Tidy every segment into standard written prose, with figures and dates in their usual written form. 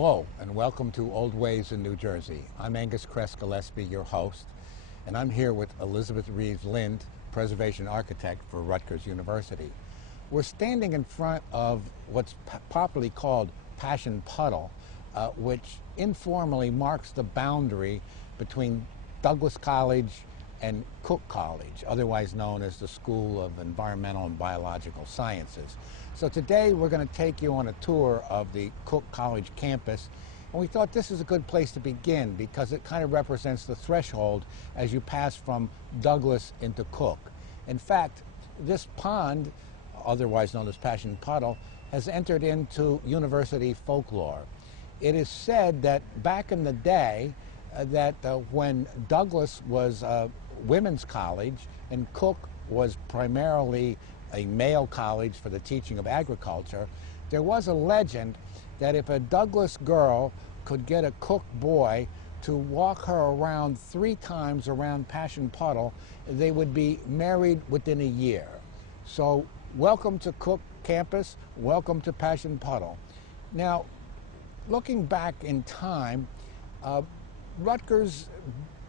Hello, and welcome to Old Ways in New Jersey. I'm Angus Kress, Gillespie, your host, and I'm here with Elizabeth Reeves Lind, Preservation Architect for Rutgers University. We're standing in front of what's popularly called Passion Puddle, which informally marks the boundary between Douglas College and Cook College, otherwise known as the School of Environmental and Biological Sciences. So today we're going to take you on a tour of the Cook College campus, and we thought this is a good place to begin because it kind of represents the threshold as you pass from Douglas into Cook. In fact, this pond, otherwise known as Passion Puddle, has entered into university folklore. It is said that back in the day, when Douglas was a women's college and Cook was primarily a male college for the teaching of agriculture, there was a legend that if a Douglas girl could get a Cook boy to walk her around 3 times around Passion Puddle, they would be married within a year. So welcome to Cook campus, welcome to Passion Puddle. Now, looking back in time, Rutgers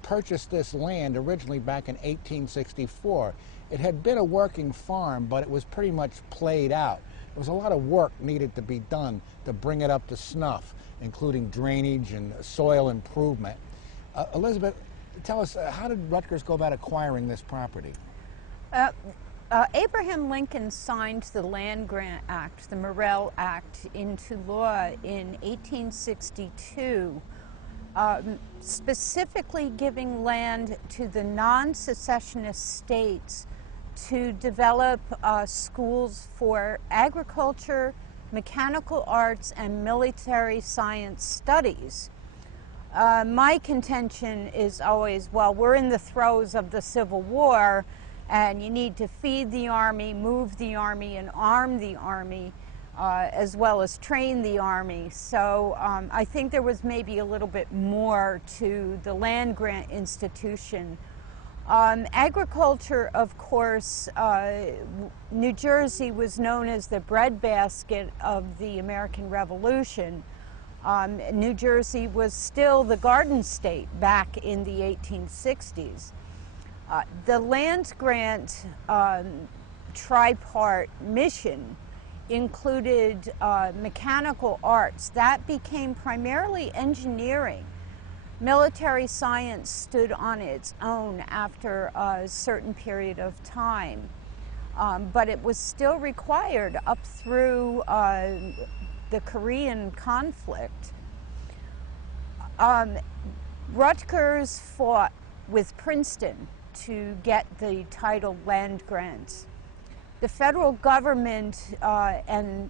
purchased this land originally back in 1864. It had been a working farm, but it was pretty much played out. There was a lot of work needed to be done to bring it up to snuff, including drainage and soil improvement. Elizabeth, tell us, how did Rutgers go about acquiring this property? Abraham Lincoln signed the Land Grant Act, the Morrill Act, into law in 1862. Specifically giving land to the non-secessionist states to develop schools for agriculture, mechanical arts, and military science studies. My contention is always, well, we're in the throes of the Civil War, and you need to feed the Army, move the Army, and arm the Army, as well as train the Army. So I think there was maybe a little bit more to the land grant institution. Agriculture, of course, New Jersey was known as the breadbasket of the American Revolution. New Jersey was still the Garden State back in the 1860s. The land grant tripart mission included mechanical arts. That became primarily engineering. Military science stood on its own after a certain period of time, but it was still required up through the Korean conflict. Rutgers fought with Princeton to get the title land grants. The federal government and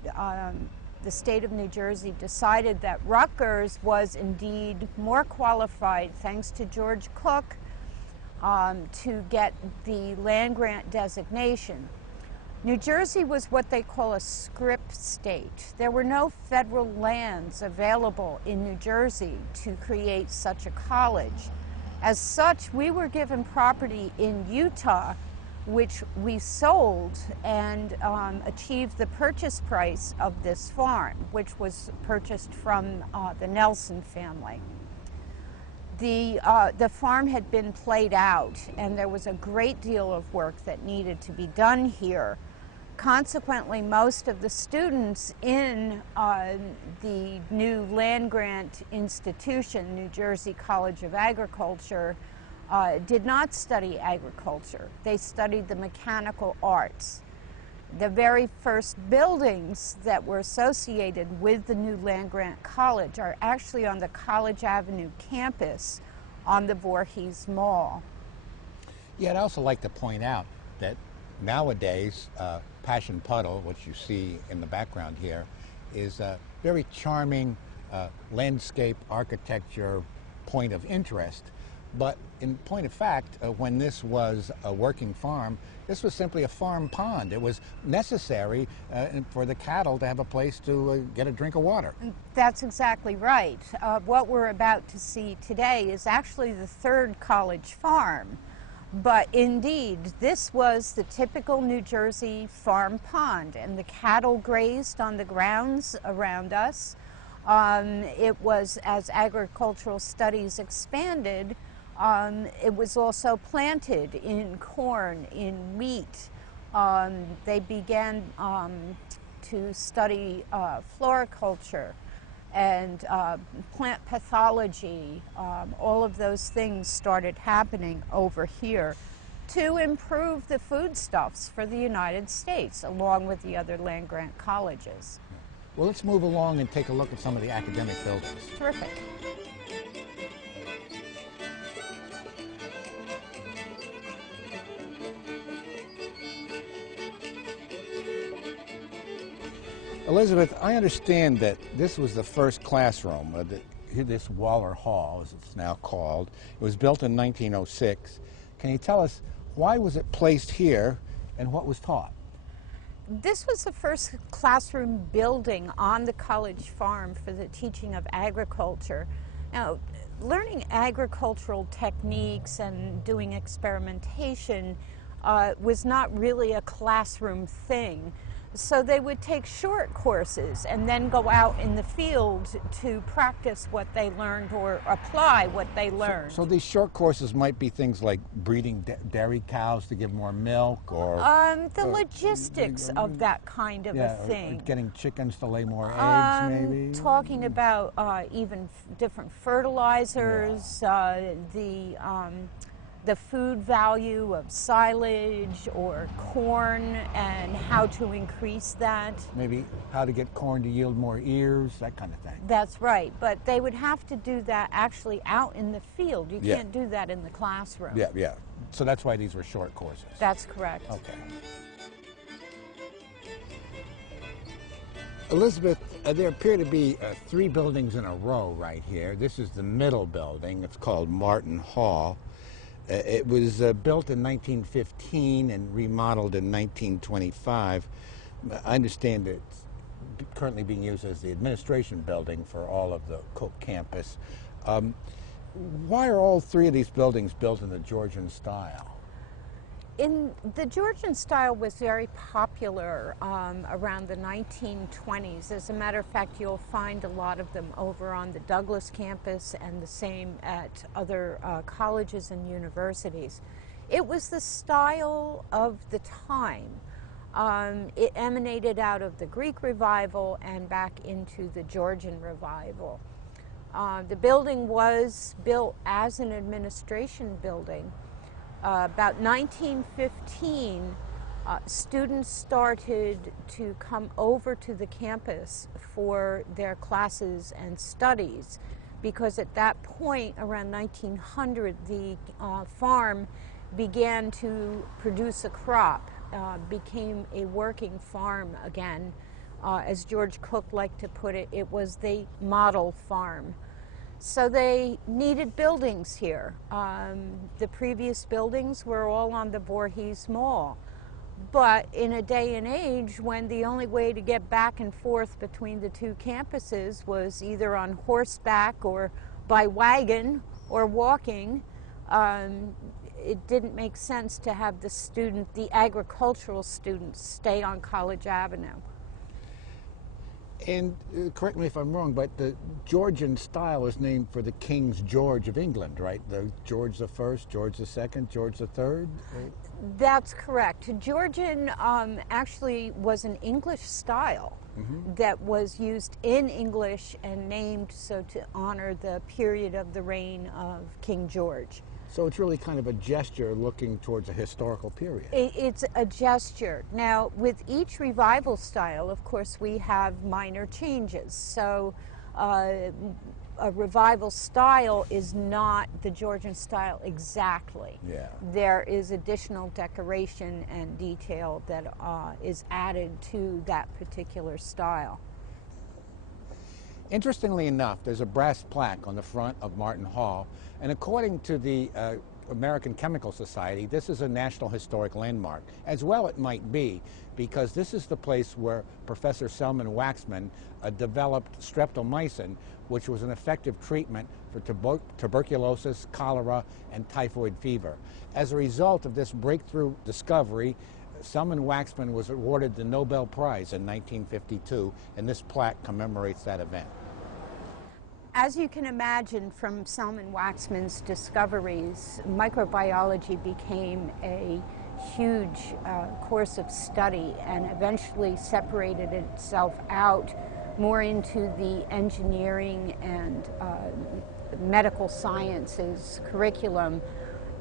the state of New Jersey decided that Rutgers was indeed more qualified, thanks to George Cook, to get the land grant designation. New Jersey was what they call a scrip state. There were no federal lands available in New Jersey to create such a college. As such, we were given property in Utah, which we sold and achieved the purchase price of this farm, which was purchased from the Nelson family. The farm had been played out, and there was a great deal of work that needed to be done here. Consequently, most of the students in the new land grant institution, New Jersey College of Agriculture, did not study agriculture. They studied the mechanical arts. The very first buildings that were associated with the new land grant college are actually on the College Avenue campus on the Voorhees Mall. Yeah, I'd also like to point out that nowadays, Passion Puddle, which you see in the background here, is a very charming landscape architecture point of interest. But in point of fact, when this was a working farm, this was simply a farm pond. It was necessary for the cattle to have a place to get a drink of water. That's exactly right. What we're about to see today is actually the third college farm. But indeed, this was the typical New Jersey farm pond, and the cattle grazed on the grounds around us. It was, as agricultural studies expanded, it was also planted in corn, in wheat. They began to study floriculture and plant pathology. All of those things started happening over here to improve the foodstuffs for the United States, along with the other land-grant colleges. Well, let's move along and take a look at some of the academic buildings. Terrific. Elizabeth, I understand that this was the first classroom, this Waller Hall, as it's now called. It was built in 1906. Can you tell us why was it placed here and what was taught? This was the first classroom building on the college farm for the teaching of agriculture. Now, learning agricultural techniques and doing experimentation was not really a classroom thing. So they would take short courses and then go out in the field to practice what they learned or apply what they learned. So these short courses might be things like breeding dairy cows to give more milk, or the logistics of that kind of a thing. Or getting chickens to lay more eggs, maybe. Talking about even different fertilizers, the food value of silage or corn and how to increase that. Maybe how to get corn to yield more ears, that kind of thing. That's right, but they would have to do that actually out in the field. You can't do that in the classroom. Yeah. So that's why these were short courses. That's correct. Okay. Elizabeth, there appear to be 3 buildings in a row right here. This is the middle building. It's called Martin Hall. It was built in 1915 and remodeled in 1925. I understand it's currently being used as the administration building for all of the Cook campus. Why are all 3 of these buildings built in the Georgian style? The Georgian style was very popular around the 1920s. As a matter of fact, you'll find a lot of them over on the Douglas campus and the same at other colleges and universities. It was the style of the time. It emanated out of the Greek revival and back into the Georgian revival. The building was built as an administration building. About 1915, students started to come over to the campus for their classes and studies, because at that point, around 1900, the farm began to produce a crop, became a working farm again. As George Cook liked to put it, it was the model farm. So they needed buildings here. The previous buildings were all on the Voorhees Mall. But in a day and age when the only way to get back and forth between the 2 campuses was either on horseback or by wagon or walking, it didn't make sense to have the agricultural students stay on College Avenue. And correct me if I'm wrong, but the Georgian style is named for the Kings George of England, right? The George I, George II, George III? That's correct. Georgian actually was an English style that was used in English and named so to honor the period of the reign of King George. So it's really kind of a gesture looking towards a historical period. It's a gesture. Now, with each revival style, of course, we have minor changes. So a revival style is not the Georgian style exactly. Yeah. There is additional decoration and detail that is added to that particular style. Interestingly enough, there's a brass plaque on the front of Martin Hall, and according to the American Chemical Society, this is a National Historic Landmark. As well it might be, because this is the place where Professor Selman Waxman developed streptomycin, which was an effective treatment for tuberculosis, cholera, and typhoid fever. As a result of this breakthrough discovery, Selman Waxman was awarded the Nobel Prize in 1952, and this plaque commemorates that event. As you can imagine from Selman Waxman's discoveries, microbiology became a huge course of study and eventually separated itself out more into the engineering and medical sciences curriculum,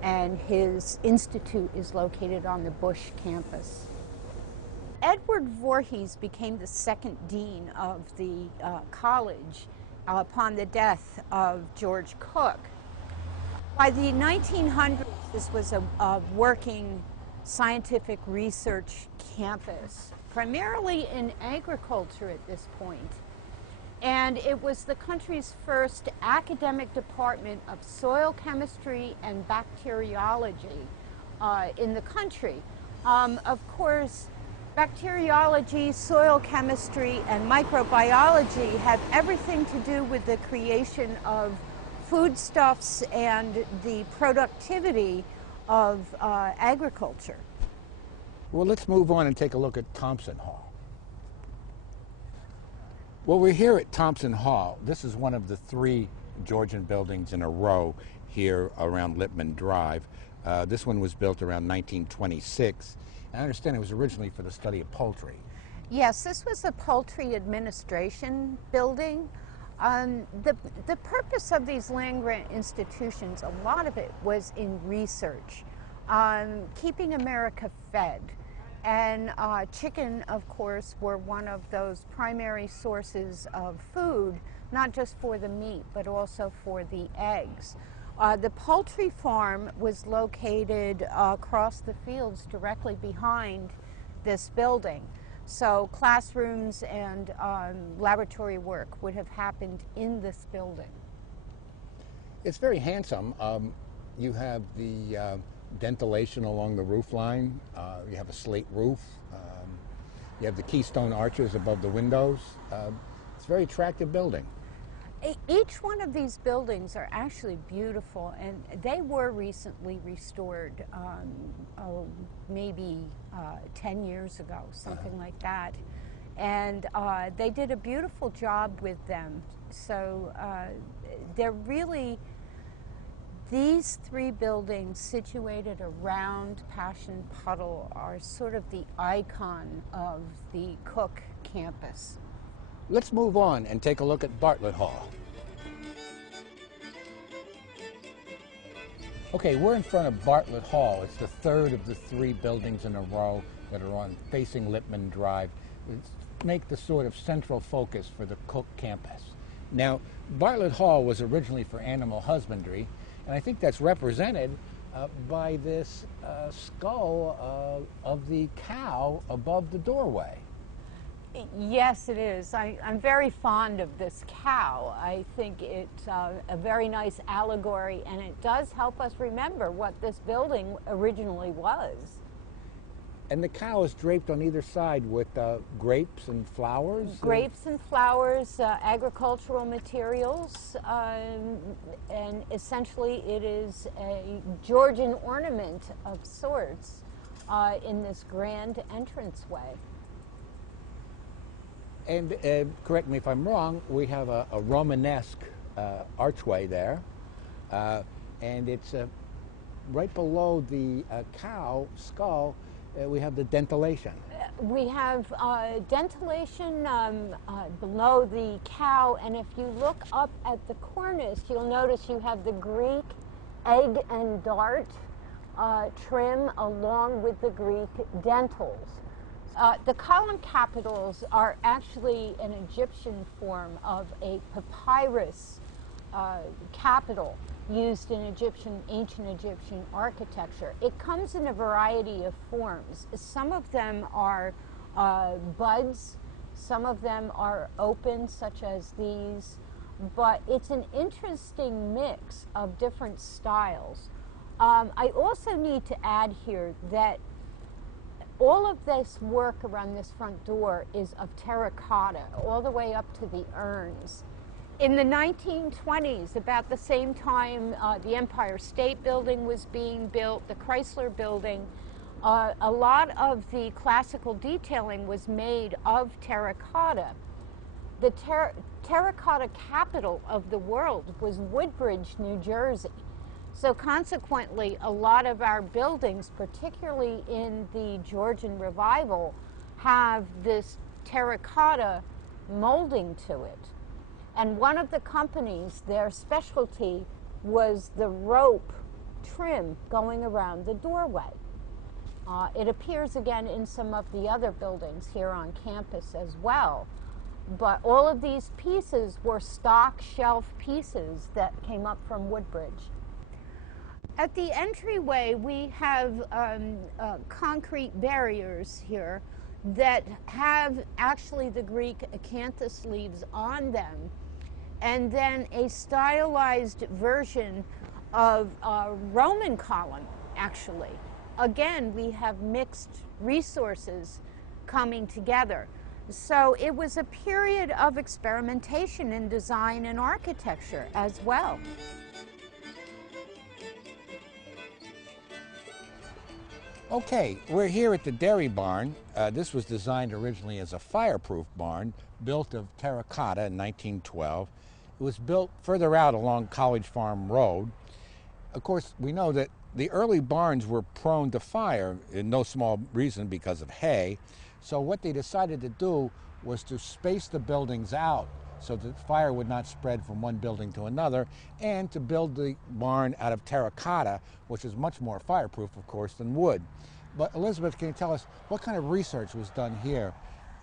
and his institute is located on the Bush campus. Edward Voorhees became the second dean of the college upon the death of George Cook. By the 1900s, this was a working scientific research campus, primarily in agriculture at this point. And it was the country's first academic department of soil chemistry and bacteriology in the country. Of course, bacteriology, soil chemistry, and microbiology have everything to do with the creation of foodstuffs and the productivity of agriculture. Well, let's move on and take a look at Thompson Hall. Well, we're here at Thompson Hall. This is one of the 3 Georgian buildings in a row here around Lippman Drive. This one was built around 1926. I understand it was originally for the study of poultry. Yes, this was a poultry administration building. The purpose of these land-grant institutions, a lot of it was in research, keeping America fed. And chicken, of course, were one of those primary sources of food, not just for the meat, but also for the eggs. The poultry farm was located across the fields directly behind this building. So classrooms and laboratory work would have happened in this building. It's very handsome. You have the dentilation along the roof line. You have a slate roof. You have the keystone arches above the windows. It's a very attractive building. Each one of these buildings are actually beautiful, and they were recently restored, maybe 10 years ago, something like that. And they did a beautiful job with them. So they're really, these 3 buildings situated around Passion Puddle are sort of the icon of the Cook campus. Let's move on and take a look at Bartlett Hall. Okay, we're in front of Bartlett Hall. It's the 3rd of the 3 buildings in a row that are on facing Lippman Drive. It's make the sort of central focus for the Cook campus. Now, Bartlett Hall was originally for animal husbandry, and I think that's represented by this skull of the cow above the doorway. Yes, it is. I'm very fond of this cow. I think it's a very nice allegory, and it does help us remember what this building originally was. And the cow is draped on either side with grapes and flowers? Grapes and flowers, agricultural materials, and essentially it is a Georgian ornament of sorts in this grand entranceway. And correct me if I'm wrong, we have a Romanesque archway there, and it's right below the cow skull. We have the dentilation. We have dentilation below the cow, and if you look up at the cornice, you'll notice you have the Greek egg and dart trim along with the Greek dentals. The column capitals are actually an Egyptian form of a papyrus capital used in ancient Egyptian architecture. It comes in a variety of forms. Some of them are buds, some of them are open, such as these, but it's an interesting mix of different styles. I also need to add here that all of this work around this front door is of terracotta, all the way up to the urns. In the 1920s, about the same time the Empire State Building was being built, the Chrysler Building, a lot of the classical detailing was made of terracotta. the terracotta capital of the world was Woodbridge, New Jersey. So consequently, a lot of our buildings, particularly in the Georgian Revival, have this terracotta molding to it. And one of the companies, their specialty was the rope trim going around the doorway. It appears again in some of the other buildings here on campus as well. But all of these pieces were stock shelf pieces that came up from Woodbridge. At the entryway, we have concrete barriers here that have actually the Greek acanthus leaves on them, and then a stylized version of a Roman column, actually. Again, we have mixed resources coming together. So it was a period of experimentation in design and architecture as well. Okay, we're here at the dairy barn. This was designed originally as a fireproof barn, built of terracotta in 1912. It was built further out along College Farm Road. Of course, we know that the early barns were prone to fire, in no small reason because of hay. So what they decided to do was to space the buildings out so that fire would not spread from one building to another, and to build the barn out of terracotta, which is much more fireproof, of course, than wood. But Elizabeth, can you tell us what kind of research was done here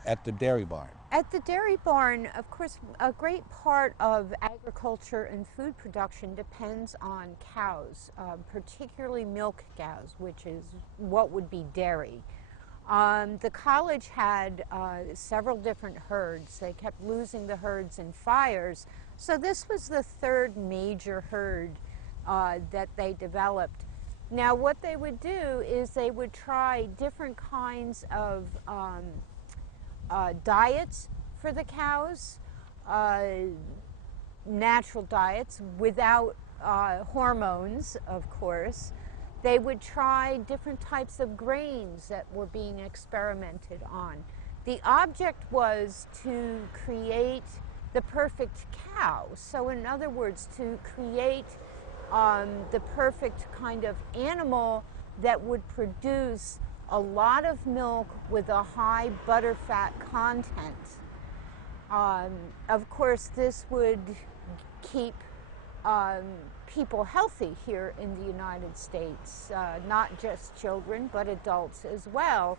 at the dairy barn? At the dairy barn, of course, a great part of agriculture and food production depends on cows, particularly milk cows, which is what would be dairy. The college had several different herds. They kept losing the herds in fires. So this was the third major herd that they developed. Now what they would do is they would try different kinds of diets for the cows, natural diets without hormones, of course. They would try different types of grains that were being experimented on. The object was to create the perfect cow. So in other words, to create the perfect kind of animal that would produce a lot of milk with a high butterfat content. Of course, this would keep people healthy here in the United States, not just children, but adults as well.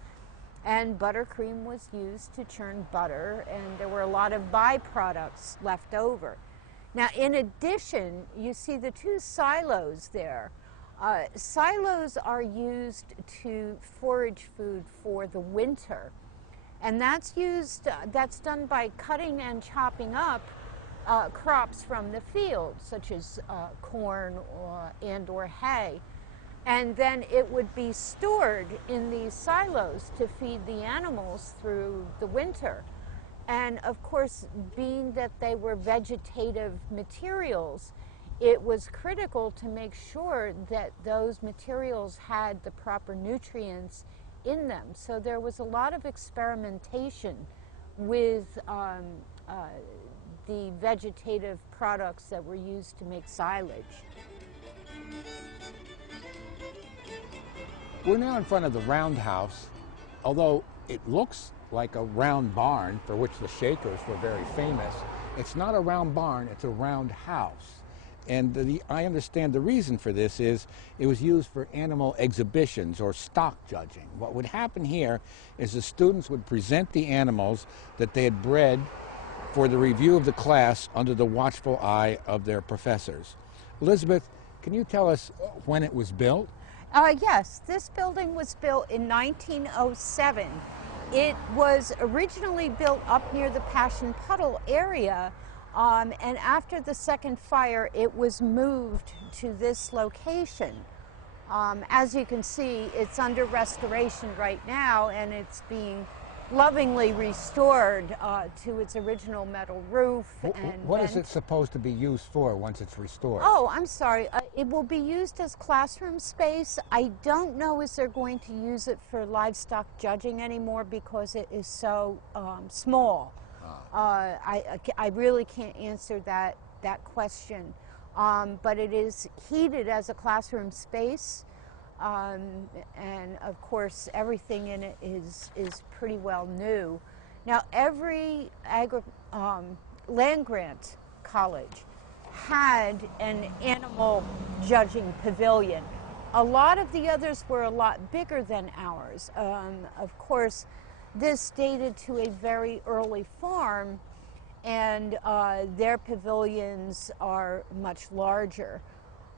And buttercream was used to churn butter, and there were a lot of byproducts left over. Now, in addition, you see the two silos there. Silos are used to forage food for the winter, and that's done by cutting and chopping up crops from the field, such as corn or hay, and then it would be stored in these silos to feed the animals through the winter. And of course, being that they were vegetative materials, it was critical to make sure that those materials had the proper nutrients in them. So there was a lot of experimentation with the vegetative products that were used to make silage. We're now in front of the roundhouse. Although it looks like a round barn, for which the Shakers were very famous, it's not a round barn, it's a round house. And I understand the reason for this is it was used for animal exhibitions or stock judging. What would happen here is the students would present the animals that they had bred for the review of the class under the watchful eye of their professors. Elizabeth, can you tell us when it was built? Yes, this building was built in 1907. It was originally built up near the Passion Puddle area, and after the second fire, it was moved to this location. As you can see, it's under restoration right now, and it's being lovingly restored to its original metal roof. What is it supposed to be used for once it's restored? Oh, I'm sorry. It will be used as classroom space. I don't know if they're going to use it for livestock judging anymore because it is so small. I really can't answer that question, but it is heated as a classroom space, and of course everything in it is pretty well new. Now every land-grant college had an animal judging pavilion. A lot of the others were a lot bigger than ours. Of course, this dated to a very early farm, and their pavilions are much larger.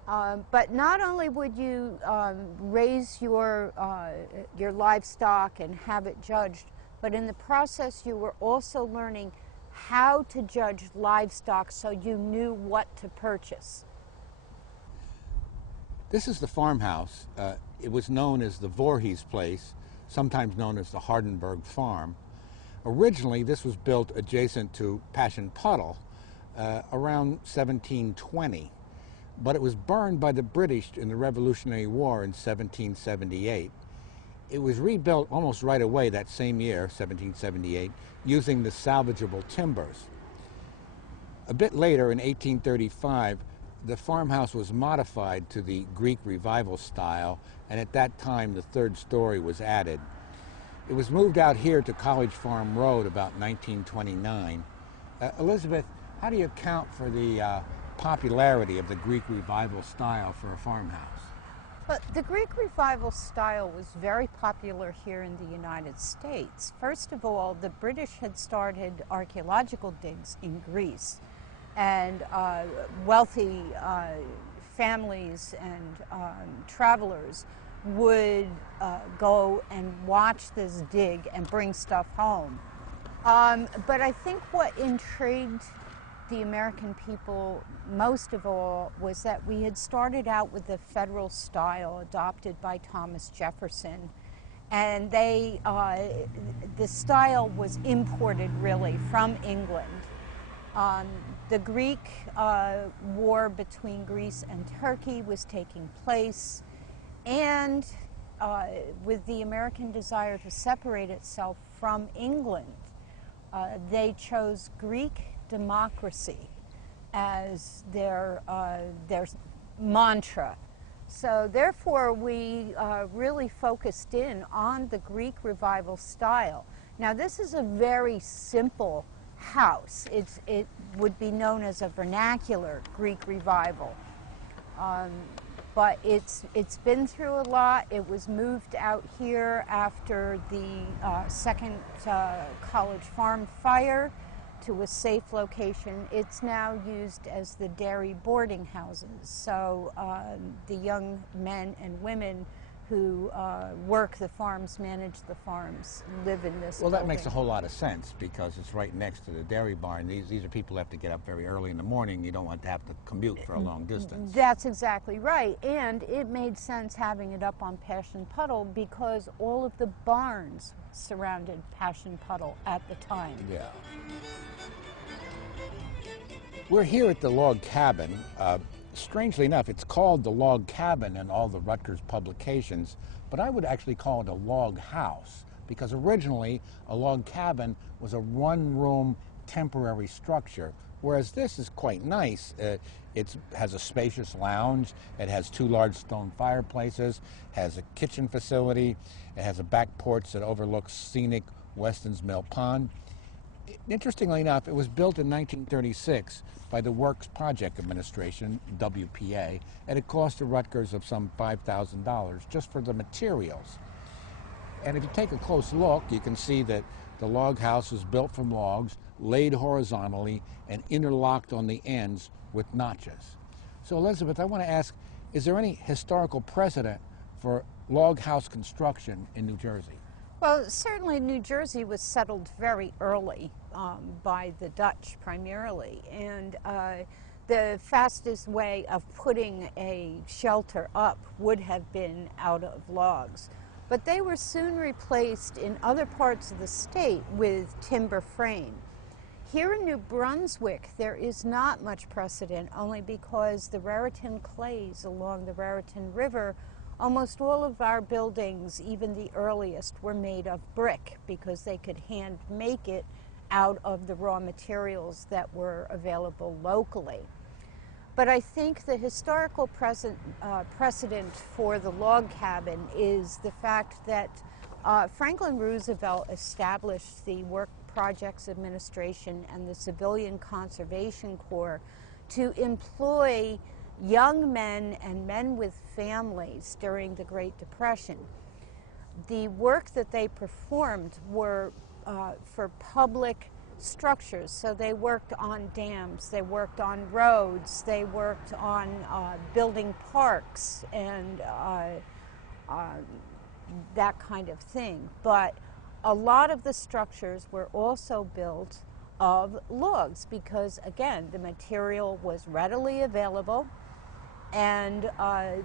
But not only would you raise your livestock and have it judged, but in the process you were also learning how to judge livestock so you knew what to purchase. This is the farmhouse. It was known as the Voorhees Place, sometimes known as the Hardenberg Farm. Originally, this was built adjacent to Passion Puddle around 1720, but it was burned by the British in the Revolutionary War in 1778. It was rebuilt almost right away that same year, 1778, using the salvageable timbers. A bit later, in 1835, the farmhouse was modified to the Greek Revival style, and at that time the third story was added. It was moved out here to College Farm Road about 1929. Elizabeth, how do you account for the popularity of the Greek Revival style for a farmhouse? But the Greek Revival style was very popular here in the United States. First of all, the British had started archaeological digs in Greece, and wealthy families and travelers would go and watch this dig and bring stuff home. But I think what intrigued the American people most of all was that we had started out with the federal style adopted by Thomas Jefferson, and the style was imported really from England. The Greek war between Greece and Turkey was taking place, and with the American desire to separate itself from England, they chose Greek democracy as their mantra. So therefore we really focused in on the Greek Revival style. Now this is a very simple house. It would be known as a vernacular Greek Revival. But it's been through a lot. It was moved out here after the second College Farm fire to a safe location. It's now used as the dairy boarding houses. So the young men and women who work the farms, manage the farms, live in this Well, building. that makes a whole lot of sense because it's right next to the dairy barn. These are people who have to get up very early in the morning. You don't want to have to commute for a long distance. That's exactly right. And it made sense having it up on Passion Puddle because all of the barns surrounded Passion Puddle at the time. Yeah. We're here at the log cabin. Strangely enough, it's called the log cabin in all the Rutgers publications, but I would actually call it a log house because originally a log cabin was a one-room temporary structure, whereas this is quite nice. It has a spacious lounge, it has two large stone fireplaces, has a kitchen facility, it has a back porch that overlooks scenic Weston's Mill Pond. Interestingly enough, it was built in 1936 by the Works Project Administration, WPA, and it cost the Rutgers of some $5,000 just for the materials. And if you take a close look, you can see that the log house was built from logs, laid horizontally, and interlocked on the ends with notches. So Elizabeth, I want to ask, is there any historical precedent for log house construction in New Jersey? Well, certainly New Jersey was settled very early by the Dutch primarily, and the fastest way of putting a shelter up would have been out of logs. But they were soon replaced in other parts of the state with timber frame. Here in New Brunswick, there is not much precedent, only because the Raritan clays along the Raritan River, almost all of our buildings, even the earliest, were made of brick because they could hand make it out of the raw materials that were available locally. But I think the historical precedent for the log cabin is the fact that Franklin Roosevelt established the Work Projects Administration and the Civilian Conservation Corps to employ young men and men with families during the Great Depression. The work that they performed were for public structures. So they worked on dams, they worked on roads, they worked on building parks and that kind of thing. But a lot of the structures were also built of logs because, again, the material was readily available and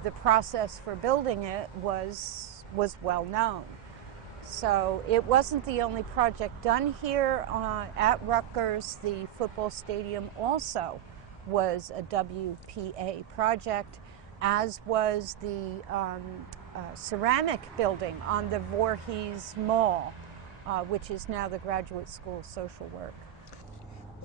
the process for building it was well known. So it wasn't the only project done here at Rutgers. The football stadium also was a WPA project, as was the ceramic building on the Voorhees Mall, which is now the Graduate School of Social Work.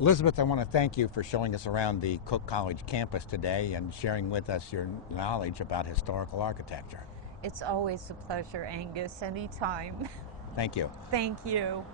Elizabeth, I want to thank you for showing us around the Cook College campus today and sharing with us your knowledge about historical architecture. It's always a pleasure, Angus, anytime. Thank you. Thank you.